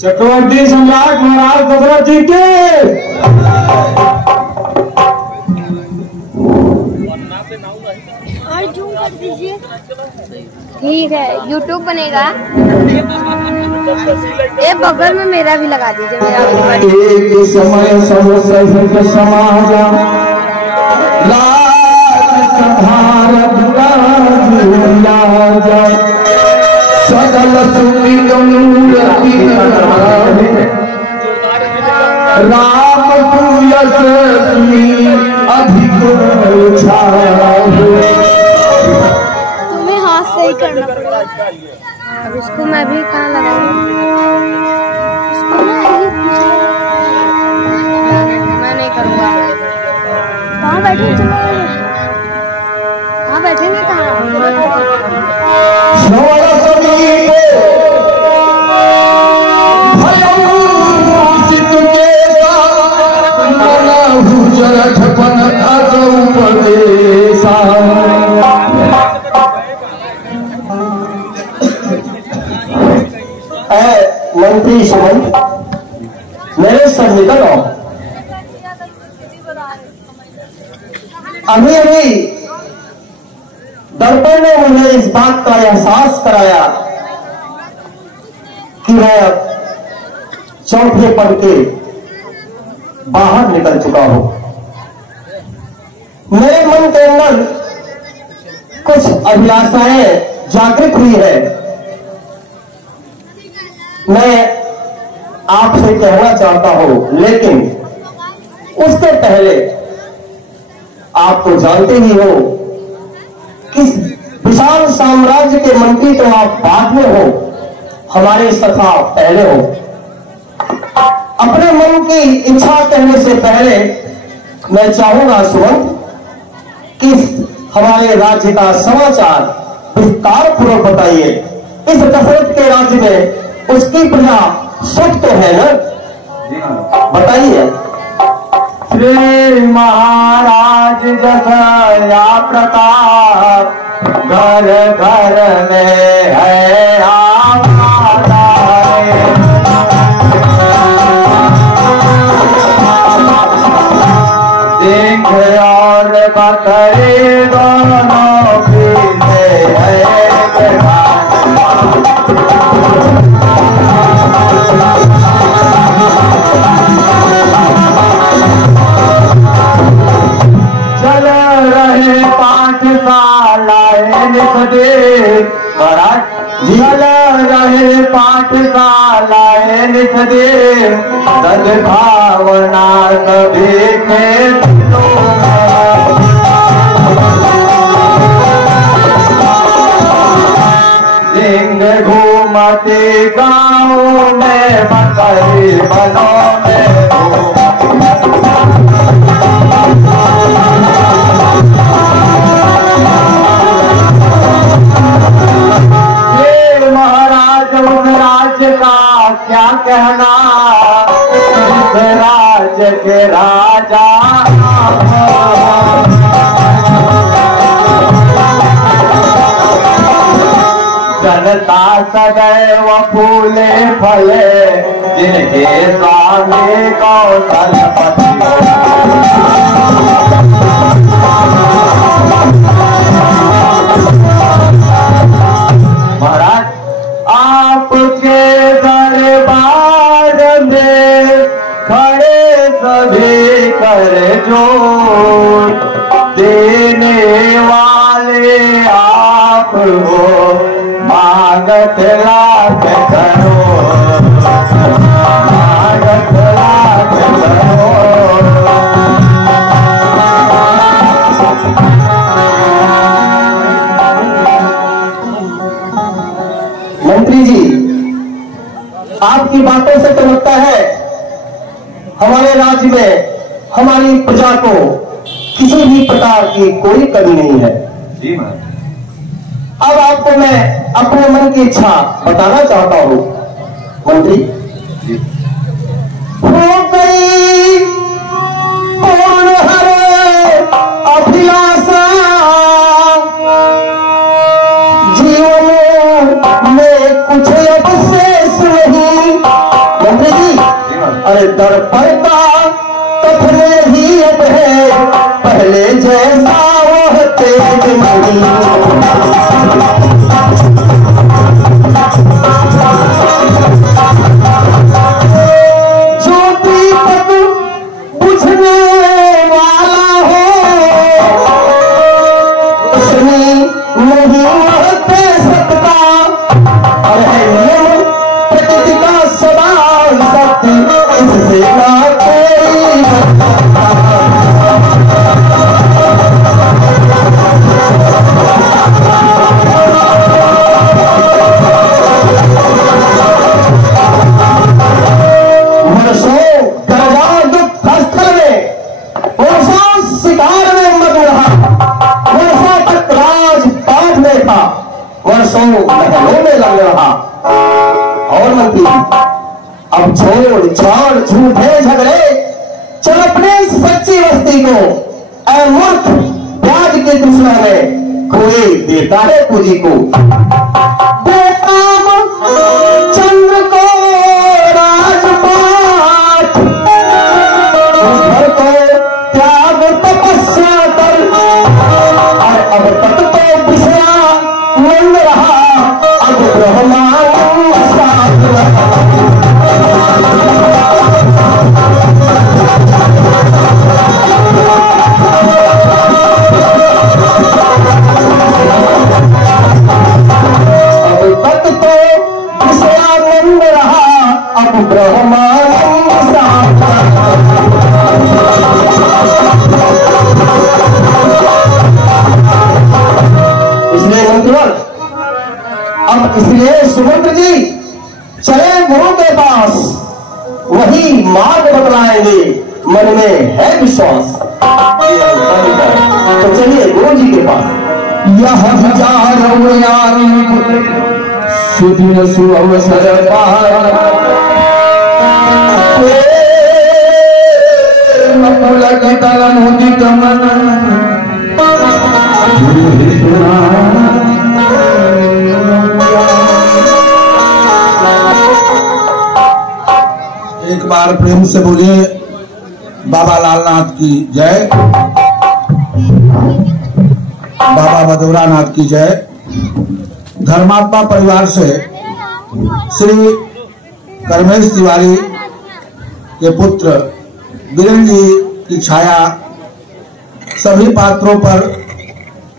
चक्रवर्ती सम्राट महाराज दशरथ जी के और जूम कर दीजिए। ठीक है, YouTube बनेगा। ये बगल में मेरा भी लगा दीजिए। मेरा एक समय समाज सकल राम अधिक तुम्हें हाथ से ही करना पड़ेगा। अब इसको मैं भी कहाँ लगाऊंगा? मैं नहीं करूँगा। कहाँ बैठेंगे? कहाँ बैठेंगे? कहाँ? मंत्री सुमंत, मेरे सन्निकट हो। अभी अभी दर्पण ने मुझे इस बात का एहसास कराया कि मैं अब चौथे पद के बाहर निकल चुका हूं। मेरे मन के अंदर कुछ अभिलाषाएं जागृत हुई है। मैं आपसे कहना चाहता हूं, लेकिन उससे पहले आप तो जानते ही हो किस विशाल साम्राज्य के मंत्री तो आप बाद में हो, हमारे सखा पहले हो। अपने मन की इच्छा कहने से पहले मैं चाहूंगा सुमंत कि हमारे राज्य का समाचार विस्तार पूर्वक बताइए। इस दशरथ के राज्य में उसकी प्रजा सुख तो है ना? बताइए। श्री महाराज जसया प्रताप घर घर में है सिंह और बकरी दोनों पीछे है। चल रहे पाठशालाएं लिख दे महाराज, चल रहे पाठशालाएं लिख दे सद्भावना सभी के दिलों में। सिंह घूमते गाँव में बकरी बनों में क्या कहना इस राज्य के राजा। जनता सदैव फूले फले जिनके स्वामी कौशलपति। महाराज आपके दरबार में खड़े सभी कर जोर देने वाले आप हो मांगत लाख करोड़, मांगत लाख करोड़। मंत्री जी, आपकी बातों से तो लगता है हमारे राज्य में हमारी प्रजा को किसी भी प्रकार की कोई कमी नहीं है। जी महाराज। अब आपको मैं अपने मन की इच्छा बताना चाहता हूं। मंत्री, हो गई पूर्ण हर अभिलाषा जीवन में कुछ अब शेष नहीं। कर पड़ता तफले ही अब है, पहले जैसा वह तेज नहीं। जो दीपक बुझने वाला हो उसमें नहीं होते सकता, और है नियम प्रकृति का सवाल शक्ति इससे ना कोई बचता। वर्षों महलों में लग रहा और मंत्री अब छोड़ छाड़ झूठे झगड़े, चल अपने सच्ची बस्ती को ऐ मूर्ख ब्याज के दुश्मन में कोई देता है पूंजी को। बेकाम चंद्र को राजपाट घर को त्याग तपस्या कर, और अब तक तो बिसरा मन रहा अब ब्रह्मांड साथ रहा। अब तक तो बिसरा मन रहा अब ब्रह्मांड साथ रहा। इसलिए मंत्र अब इसलिए सुमंत्र जी चले गुरु के पास, वही मार्ग बतलाएंगे, मन में है विश्वास। तो चलिए गुरु जी के पास। यह हजारों यार सुदिन सुअवसर पार, मकुलक तल मुदित मन एक बार प्रेम से बोलिए बाबा लालनाथ की जय, बाबा बदौरा नाथ की जय। धर्मात्मा परिवार से श्री कर्मेश तिवारी के पुत्र वीरेंद्र जी की छाया सभी पात्रों पर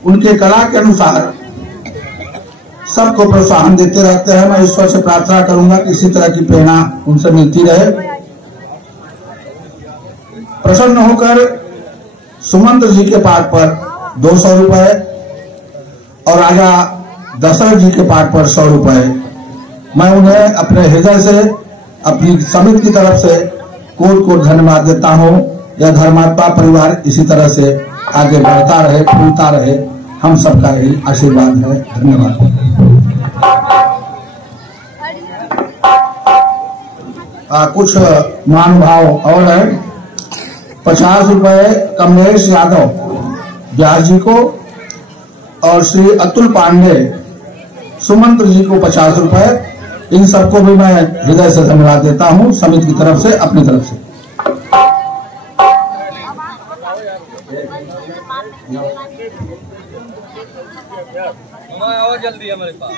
उनके कला के अनुसार सबको प्रोत्साहन देते रहते हैं। मैं ईश्वर से प्रार्थना करूंगा कि इसी तरह की प्रेरणा उनसे मिलती रहे। प्रसन्न होकर सुमंत जी के पाठ पर 200 रुपए और राजा दशरथ जी के पाठ पर 100 रुपए मैं उन्हें अपने हृदय से अपनी समिति की तरफ से कोट कोट धन्यवाद देता हूं। यह धर्मात्मा परिवार इसी तरह से आगे बढ़ता रहे, फूलता रहे, हम सबका यही आशीर्वाद है। धन्यवाद। कुछ महानुभाव और है। 50 रुपए कमलेश यादव व्यास जी को और श्री अतुल पांडे सुमंत्र जी को 50 रुपए, इन सबको भी मैं हृदय से धन्यवाद देता हूं समिति की तरफ से, अपनी तरफ से। आओ जल्दी हमारे पास।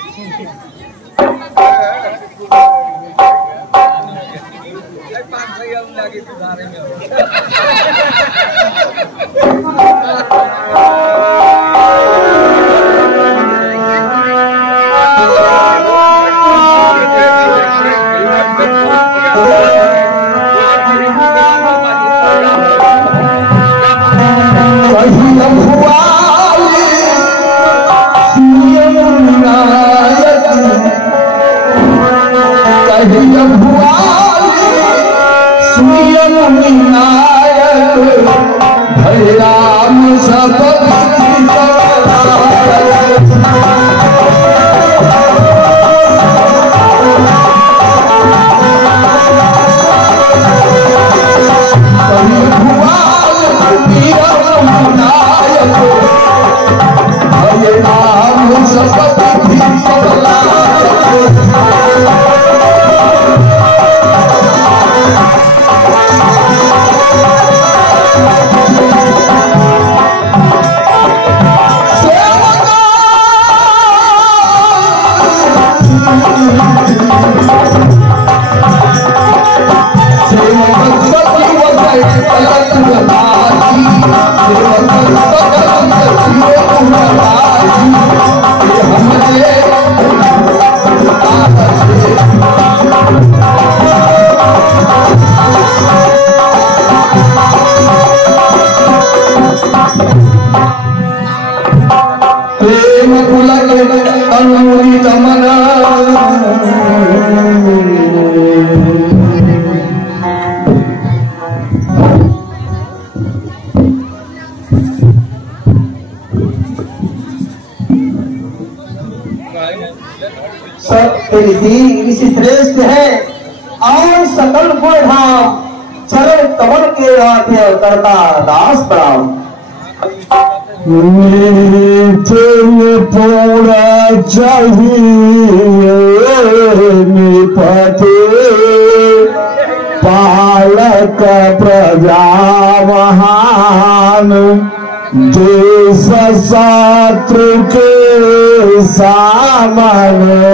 सब ऋषि श्रेष्ठ है और सकल गुण धाम चरण कमल के आध्य करता दास प्रणाम। पूरा चाहिए निपते पालक प्रजा महान देश शत्रु के सामने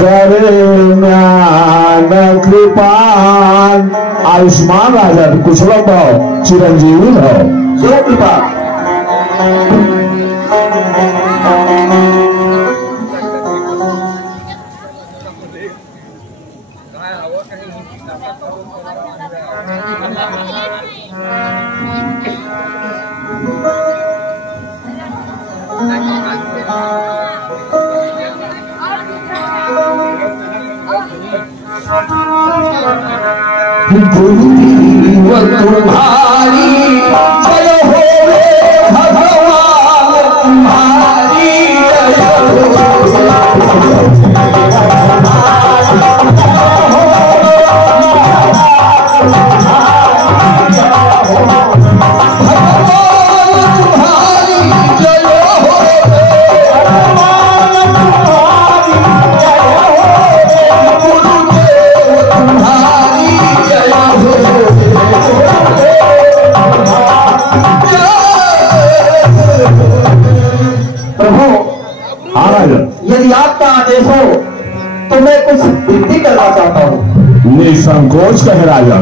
करे ज्ञान कृपान। आयुष्मान राजा कुशल भाव चिरंजीवी भाव जो कृपा तुम्हारी जय हो रे भगवान तुम्हारी जय यदि आपका आदेश हो तो मैं कुछ विनती करना चाहता हूँ। निसंकोच कहे राजा।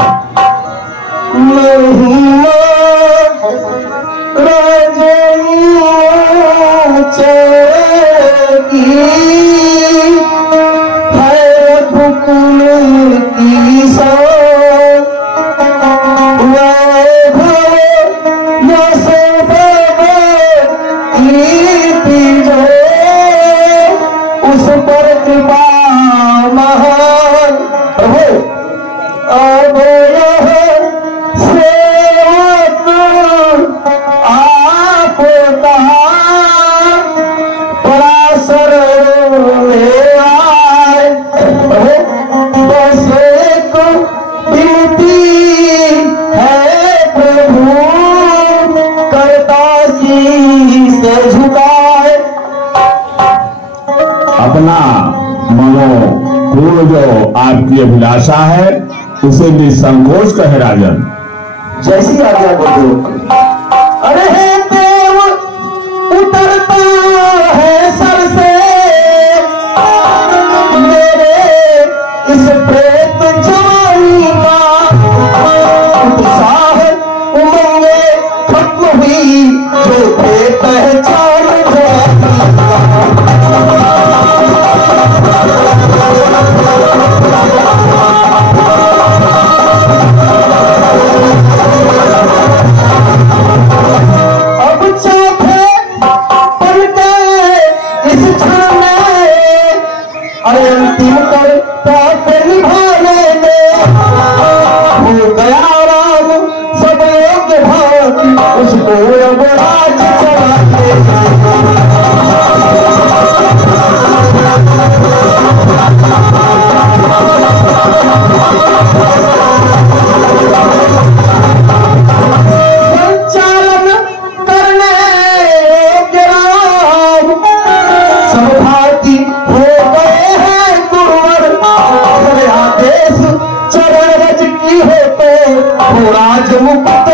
अपना मनोपूर्ण जो आपकी अभिलाषा है उसे निसंकोच कहे राजन। जैसी आज्ञा गुरुदेव। अरे हे देव उतरता है सर से मेरे इस प्रेत जवानी का उत्साह उमंगे खत्म हुई जो पहचान अंतिम कर निभाने में हो गया राम सब योग्य भाग उसको अब राज चलाते। संचालन करने योग्य राम सब भारती हो आदेश चरण रज की हो तो राज मुक्त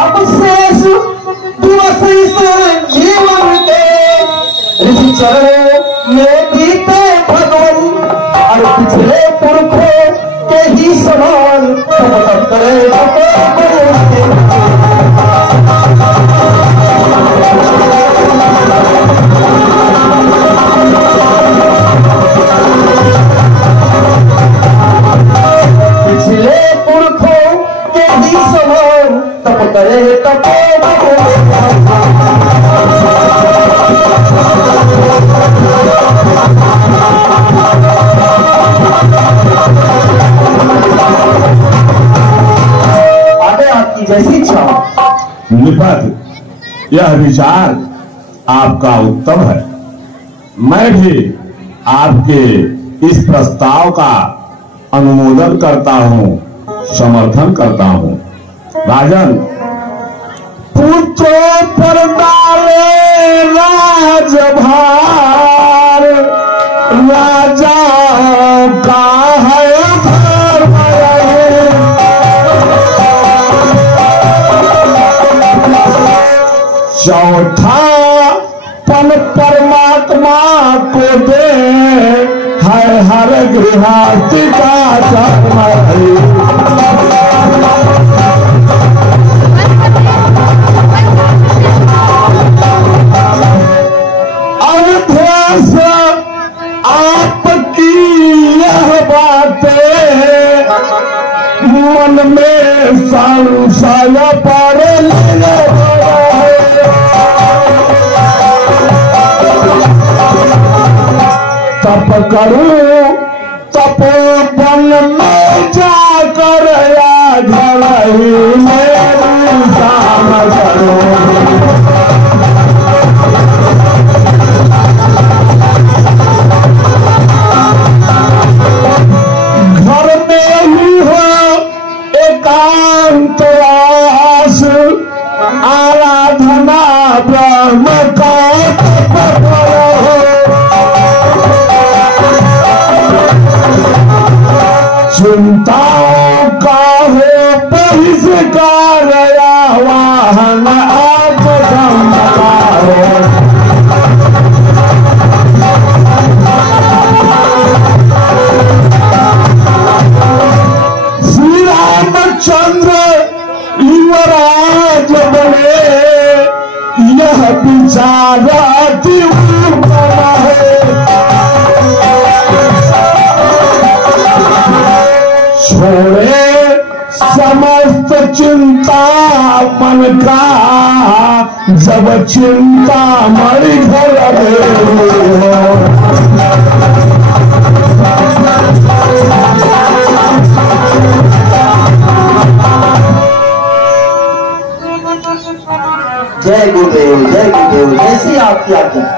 अब शेष दिवस इस जीवन के ऋषि चरणों में बीते भगवान और पिछले पुरखों के ही समान करे आगे आपकी जैसी इच्छा हो। निपत, यह विचार आपका उत्तम है। मैं भी आपके इस प्रस्ताव का अनुमोदन करता हूँ, समर्थन करता हूँ। राजन, पुत्रों पर डाले राजभार, राजाओं का है धर्म। चौथा पन परमात्मा को दे, है हर गृहस्थी का धर्म है। अवधेश आपकी यह बातें मन में संशय पर ले तप करूं, तपोवन में जाकर या झलही मेरी शाम करूं। घर में ही हो एकांतवास, आराधना ब्रह्म का तप करो। चिंताओं का हो बहिष्कार, या वाहन आप संभालो। श्री रामचंद्र युवराज बने, यह विचार अति उत्तम है। छोड़े समस्त चिंता मन का, जब चिंता मरी घर जय गुरुदेव, जय गुरुदेव, जैसी आपकी आज्ञा।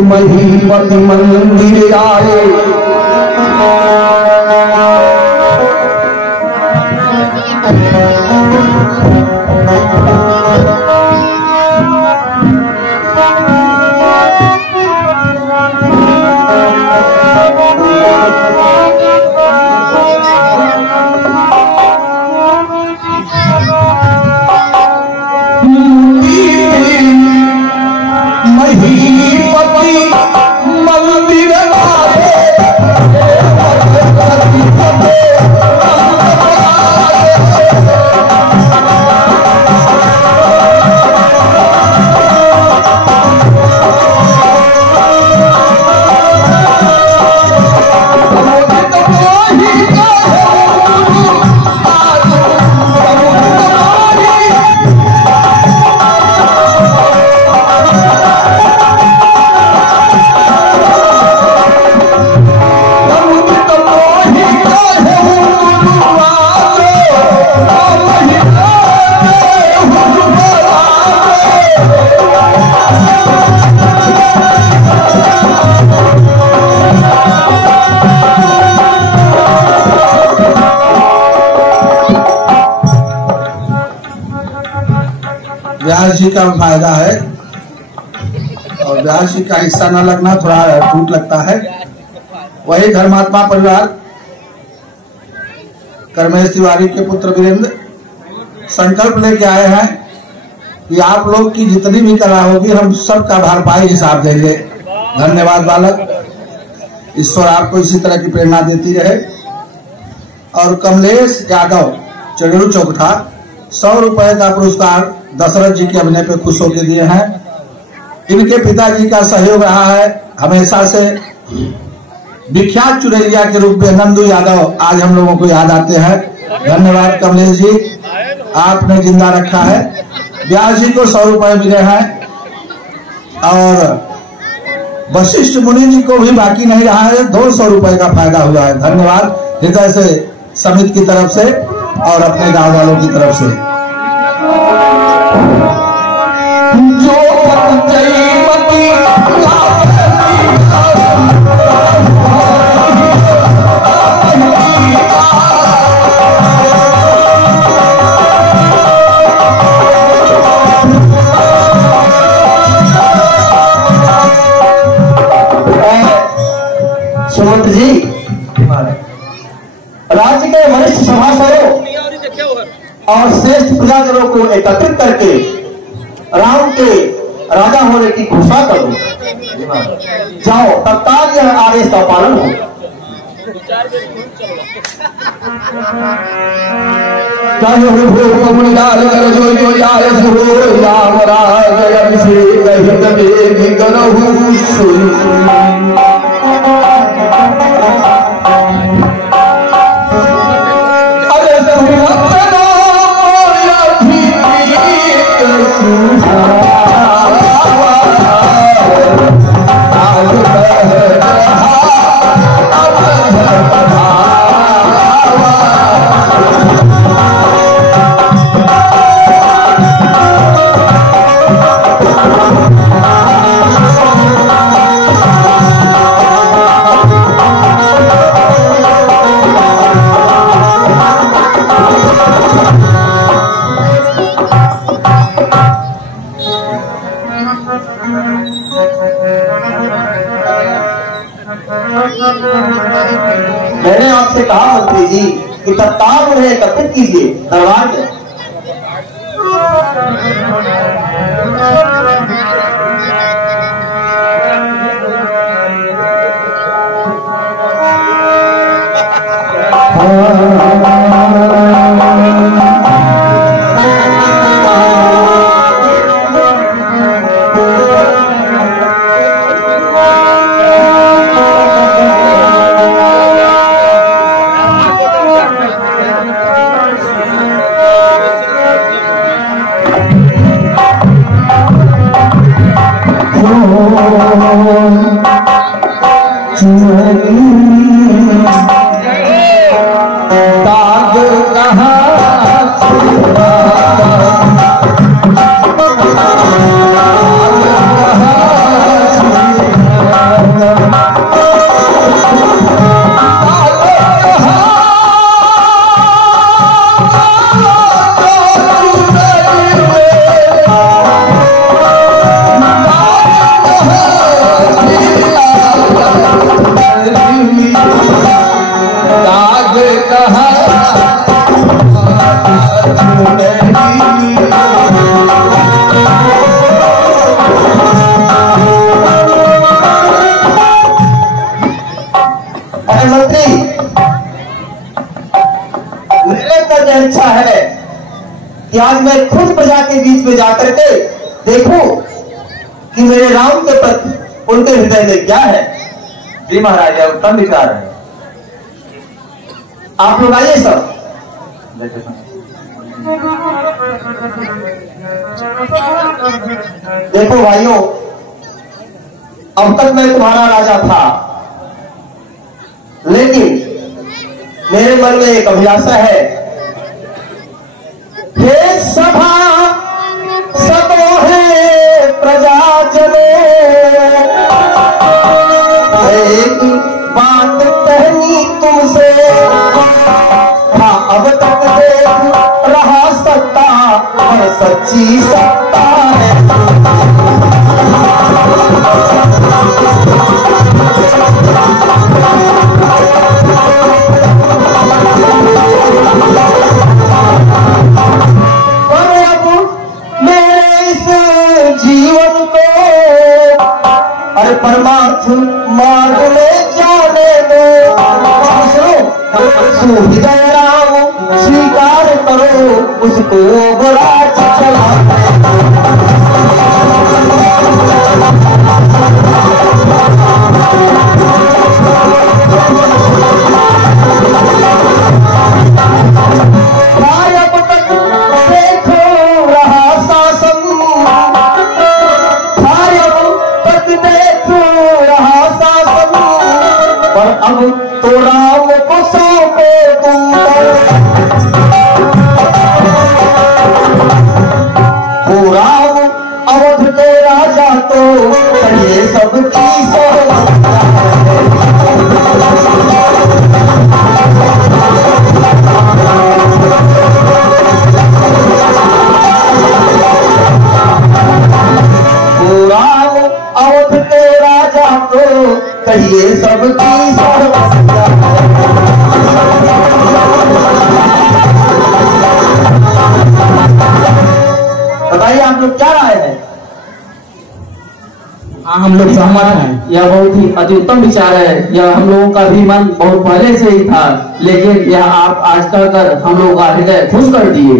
महीपति मंदिर आए, मंदिर आए, व्यास जी का फायदा है और व्यास जी का हिस्सा न लगना थोड़ा टूट लगता है। वही धर्मात्मा परिवार कर्मेश तिवारी के पुत्र वीरेंद्र संकल्प लेके आए हैं कि आप लोग की जितनी भी कला होगी हम सबका भरपाई हिसाब देंगे। धन्यवाद बालक, ईश्वर आपको इसी तरह की प्रेरणा देती रहे। और कमलेश यादव चड़ेरू चौकठा 100 रुपए का पुरस्कार दशरथ जी के अभिनय पे खुश होकर दिए हैं। इनके पिताजी का सहयोग रहा है हमेशा से। विख्यात चुनैलिया के रूप में नंदू यादव आज हम लोगों को याद आते हैं। धन्यवाद कमलेश जी, आपने जिंदा रखा है। व्यास जी को 100 रुपए मिले हैं और वशिष्ठ मुनि जी को भी बाकी नहीं रहा है, 200 रुपए का फायदा हुआ है। धन्यवाद हृदय से समिति की तरफ से और अपने गांव वालों की तरफ से। जो सुमंत जी, राज्य के वरिष्ठ सभासदों और श्रेष्ठ प्रजाजनों को एकत्रित करके राम के राजा होने की घोषणा करो। जाओ, तत्काल यह आदेश का पालन हो। मैंने आपसे कहा मंत्री जी कि तत्काल उन्हें एकत्रित कीजिए दरबार में। इच्छा है कि आज मैं खुद प्रजा के बीच में जाकर के देखूं कि मेरे राम के प्रति उनके हृदय में क्या है। जी महाराज, उत्तम विचार है। आप लोग आइए सब। देखो भाइयों, अब तक मैं तुम्हारा राजा था, लेकिन मेरे मन में एक अभिलाषा है। हे सभा सब है प्रजाजनों, एक बात कहनी तुमसे। हाँ, अब तक देख रहा सत्ता और सच्ची सत्ता है। जीवन को अरे परमार्थ मार्ग में जाने दो। सुहृदय राम स्वीकार करो, उसको बड़ा चला हम लोग सहमत हैं। यह बहुत ही अति उत्तम विचार है। यह हम लोगों का भी मन बहुत पहले से ही था, लेकिन यह आप आज कहकर हम लोगों का हृदय खुश कर दिए।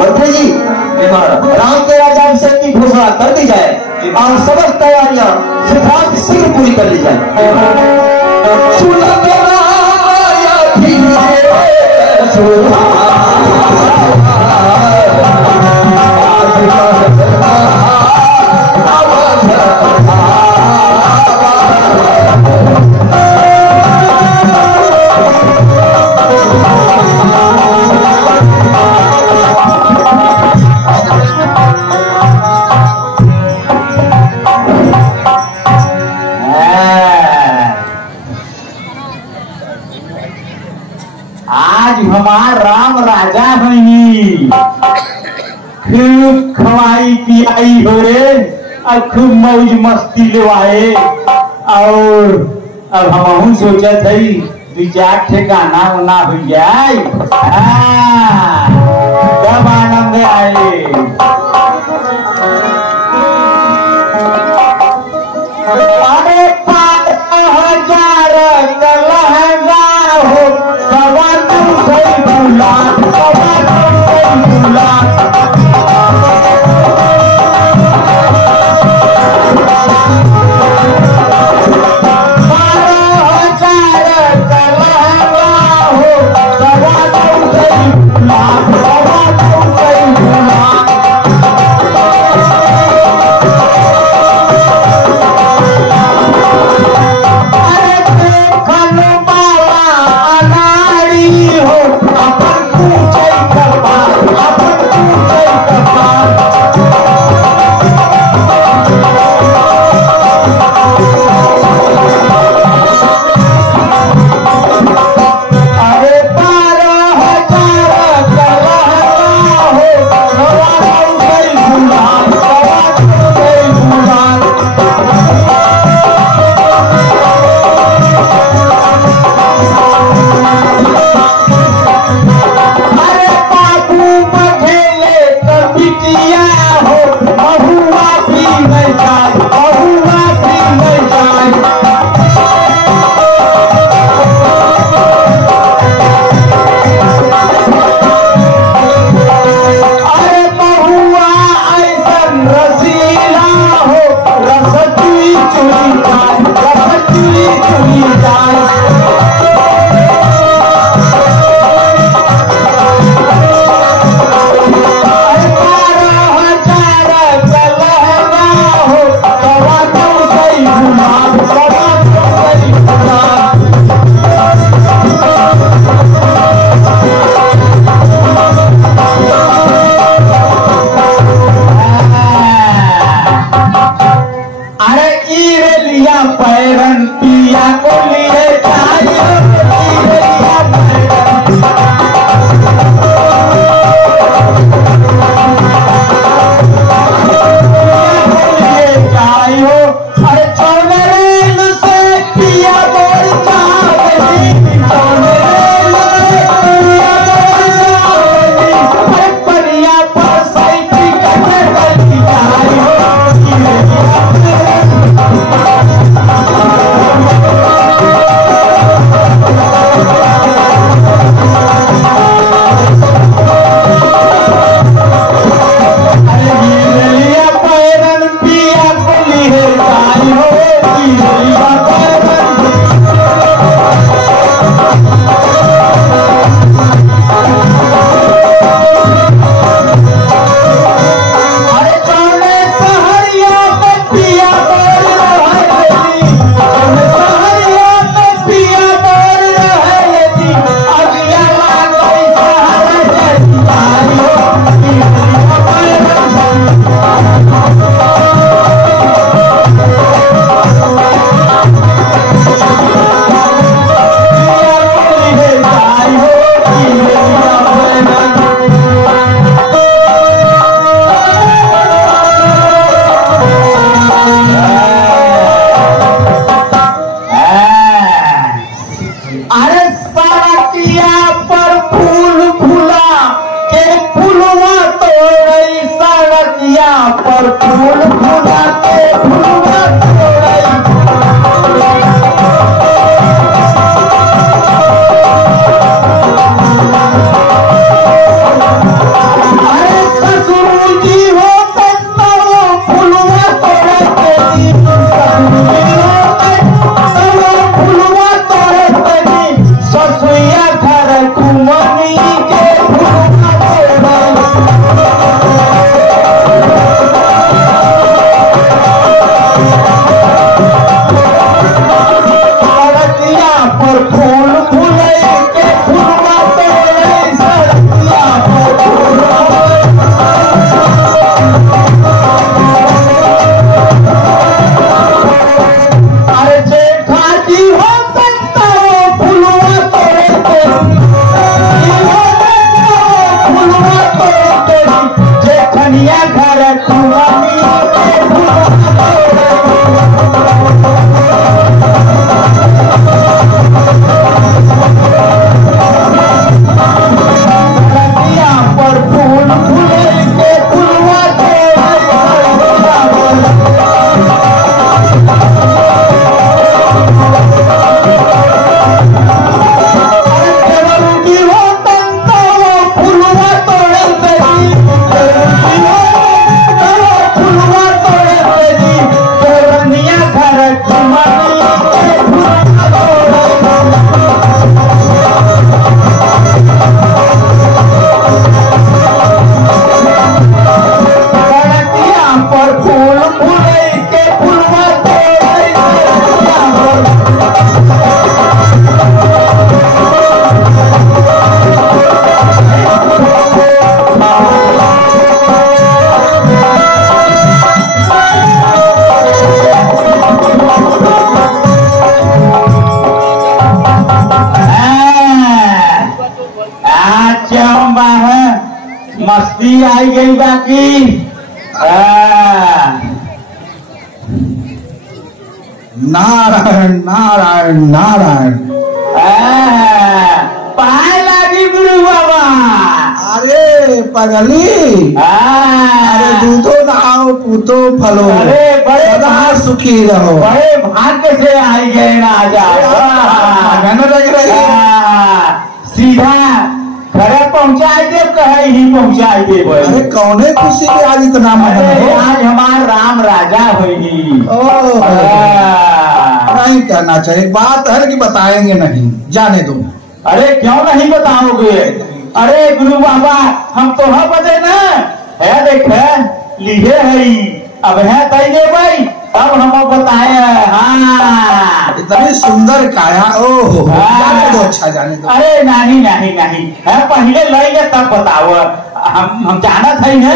मंत्री जी, राम के राजा अभिषेक की घोषणा कर दी जाए और समस्त तैयारियां सिद्धांत शीघ्र पूरी कर ली जाए। आज हमार राम राजा बनी, खूब खवाई पियाई हो रे और खूब मौज मस्ती लेवाए। और अब हम सोचत है 2-4 ठिकाना उना हो जाए, तब आनंद आए। अरे 5,000 लहंगा हो, 2.25 बुला, 2.25 बुला। पैरन पिया को लिए पर फूल फूला के फूल मस्ती आई गई बाकी नारायण नारायण नारायण। पाए लागी गुरु बाबा। अरे पगली, अरे दूधो नहाओ पूतो फलो, अरे बड़े सदा सुखी रहो। बड़े भाग्य से आई गए ना लग रही सीधा घरे पहुंचाए दे, कहे ही पहुंचाए दे। अरे कौने खुशी के आज इतना मन हो? आज हमार राम राजा हुई। नहीं कहना चाहिए, बात है कि बताएंगे नहीं, जाने दो। अरे क्यों नहीं बताओगे? अरे गुरु बाबा हम तो है बदे न है, देख लिखे है, अब है तैले भाई, अब हम बताए। हाँ इतनी सुंदर काया, ओहो जाने दो, अच्छा जाने दो। अरे नहीं नहीं नहीं है, पहले लगे तब बताओ। हम जाना था न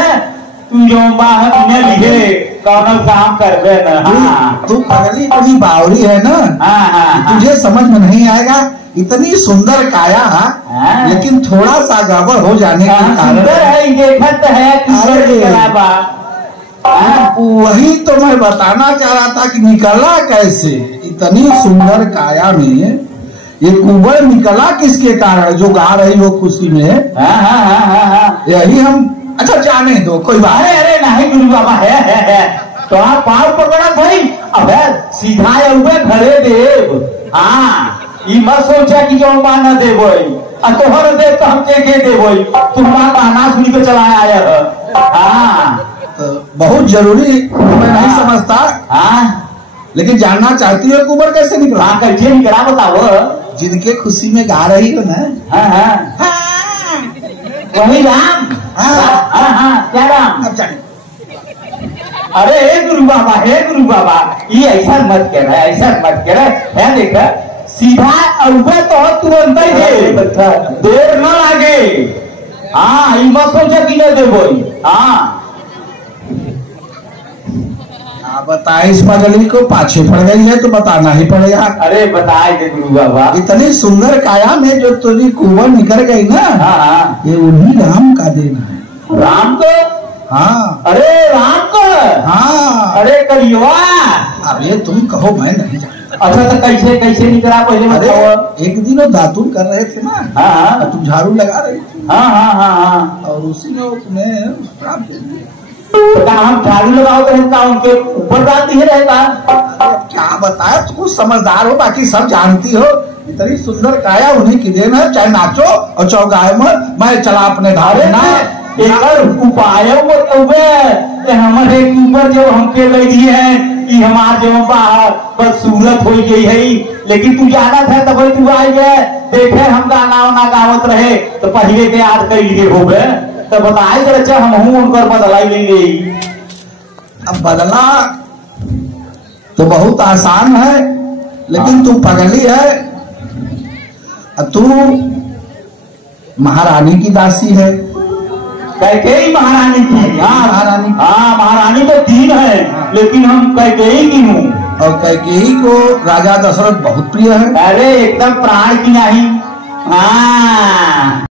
तुम जो तुम्हें लिखे कौन काम करवे न। तू पगली इतनी बावरी है ना, तुझे समझ में नहीं आएगा। इतनी सुंदर काया है, लेकिन थोड़ा सा गड़बड़ हो जाने के कारण है, देखत है। वही तो मैं बताना चाह रहा था कि निकला कैसे इतनी सुंदर काया में, ये कुंवर निकला किसके कारण? जो गा रही हो खुशी में। यही हम, अच्छा जाने दो, कोई बात। अरे नहीं गुरु बाबा है तो आप पाव पकड़ा थी, अब सीधा घरे देव। हाँ ये मत सोचा कि जो माना देव तोहर देव तो हम के देव, तुम्हारा गाना सुन के चलाया आया है। हाँ बहुत जरूरी मैं नहीं समझता। हाँ लेकिन जानना चाहती हो कुंवर कैसे निकला? कैसे निकला बताओ। जिनके खुशी में गा रही हो ना। वही राम। क्या राम? अब जाने। अरे गुरु बाबा, हे गुरु बाबा, ये ऐसा मत कह रहा है, ऐसा मत कह रहा है। देख सीधा अवगत तो तुरंत ही देर न लागे। हाँ ये मत सोचा कि नहीं देवो। हाँ बताए, इस पगली को पाछे पड़ गई है तो बताना ही पड़ेगा। अरे बताए दे गुरु बाबा। इतनी सुंदर काया में जो तुझी कुंवर निकल गई ना, ये उन्हीं राम का देना है। राम को? हाँ। अरे राम को? हाँ। अरे कलियुगा। अब ये तुम कहो, मैं नहीं जानता। अच्छा तो कैसे कैसे निकला पहले बताओ। एक दिन वो दातुन कर रहे थे ना। हाँ। तुम झाड़ू लगा रही थी। हाँ। और उसी में तुम्हें श्राप दे दिया। तो हम झाड़ू लगाओ तो रहता उनके ऊपर डालती है रहता। क्या बताया, तुम कुछ समझदार हो, बाकी सब जानती हो। इतनी सुंदर काया उन्हीं की देन है, चाहे नाचो और चाहे गाय मत, मैं चला अपने धारे ना। उपाय हमारे ऊपर जो हमके ले दिए हैं कि हमार जो बस सूरत हो गई है, लेकिन तू जाना था तब तू आई गए। देखे हम गाना वाना गावत रहे तो पहले के याद कर लिए हो गए। तो बताए कर अच्छा हम उनकर बदलाई लेंगे। अब बदला तो बहुत आसान है, लेकिन तू पगली है, तू महारानी की दासी है। कैकेयी महारानी की। हाँ महारानी। हाँ महारानी तो 3 है, लेकिन हम कैकेयी की हूँ। और कैकेयी को राजा दशरथ बहुत प्रिय है। अरे एकदम प्राण की नहीं। हाँ